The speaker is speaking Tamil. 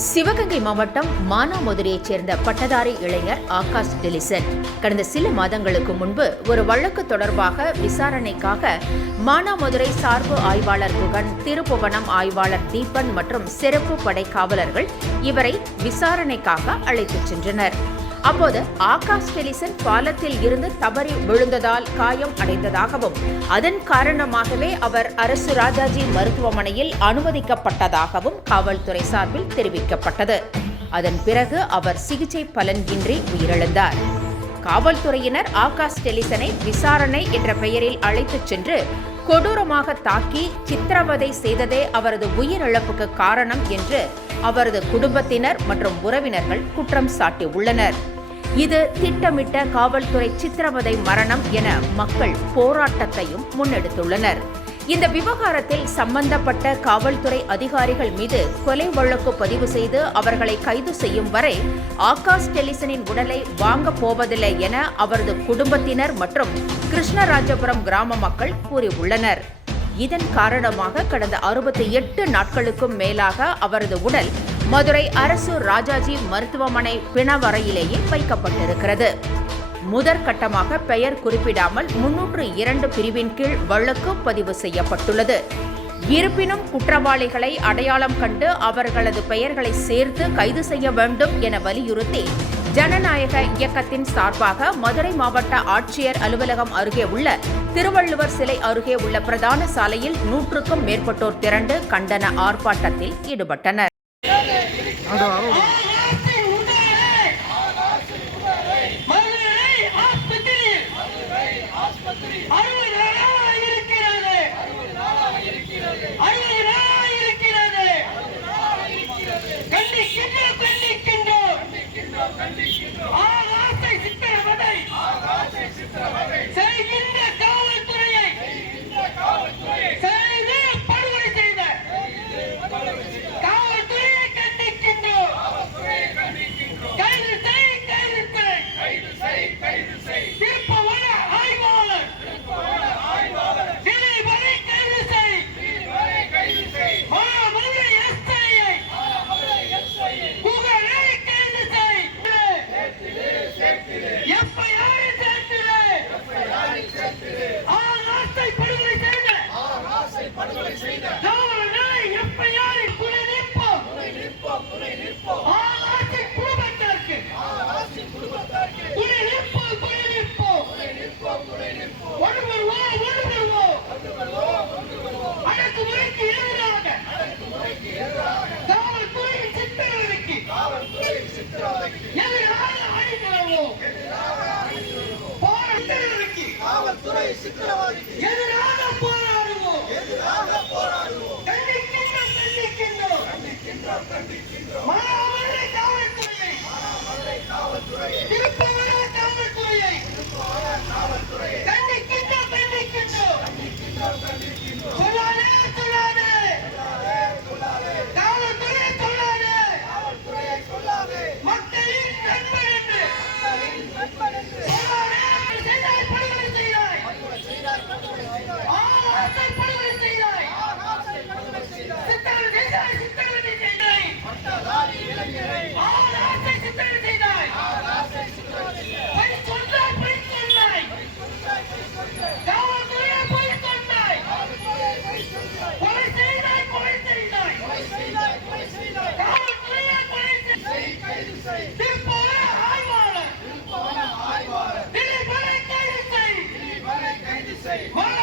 சிவகங்கை மாவட்டம் மானாமதுரையைச் சேர்ந்த பட்டதாரி இளைஞர் ஆகாஷ் டெலிசன் கடந்த சில மாதங்களுக்கு முன்பு ஒரு வழக்கு தொடர்பாக விசாரணைக்காக மானாமதுரை சார்பு ஆய்வாளர் குகன், திருப்புவனம் ஆய்வாளர் தீபன் மற்றும் சிறப்பு படை காவலர்கள் இவரை விசாரணைக்காக அழைத்துச் சென்றனர். அப்போது ஆகாஷ் டெலிசன் பாலத்தில் இருந்து தவறி விழுந்ததால் காயம் அடைந்ததாகவும் அதன் காரணமாகவே அவர் அரசு ராஜாஜி மருத்துவமனையில் அனுமதிக்கப்பட்டதாகவும் காவல்துறை சார்பில் தெரிவிக்கப்பட்டது. அதன் பிறகு அவர் சிகிச்சை பலனின்றி உயிரிழந்தார். காவல்துறையினர் ஆகாஷ் டெலிசனை விசாரணை என்ற பெயரில் அழைத்துச் சென்று கொடூரமாக தாக்கி சித்திரவதை செய்ததே அவரது உயிரிழப்புக்கு காரணம் என்று அவரது குடும்பத்தினர் மற்றும் உறவினர்கள் குற்றம் சாட்டியுள்ளனர். இது திட்டமிட்ட காவல்துறை சித்திரவதை மரணம் என மக்கள் போராட்டத்தையும் முன்னெடுத்துள்ளனர். இந்த விவகாரத்தில் சம்பந்தப்பட்ட காவல்துறை அதிகாரிகள் மீது கொலை வழக்கு பதிவு செய்து அவர்களை கைது செய்யும் வரை ஆகாஷ் டெலிசனின் உடலை வாங்கப் போவதில்லை என அவரது குடும்பத்தினர் மற்றும் கிருஷ்ணராஜபுரம் கிராம மக்கள் கூறியுள்ளனர். இதன் காரணமாக கடந்த 68 நாட்களுக்கும் மேலாக அவரது உடல் மதுரை அரசு ராஜாஜி மருத்துவமனை பிணவறையிலேயே வைக்கப்பட்டிருக்கிறது. முதற்கட்டமாக பெயர் குறிப்பிடாமல் 302 பிரிவின் கீழ் வழக்கு பதிவு செய்யப்பட்டுள்ளது. இருப்பினும் குற்றவாளிகளை அடையாளம் கண்டு அவர்களது பெயர்களை சேர்த்து கைது செய்ய வேண்டும் என வலியுறுத்தி ஜனநாயக இயக்கத்தின் சார்பாக மதுரை மாவட்ட ஆட்சியர் அலுவலகம் அருகே உள்ள திருவள்ளுவர் சிலை அருகே உள்ள பிரதான சாலையில் 100க்கும் மேற்பட்டோர் திரண்டு கண்டன ஆர்ப்பாட்டத்தில் ஈடுபட்டனர். Hey!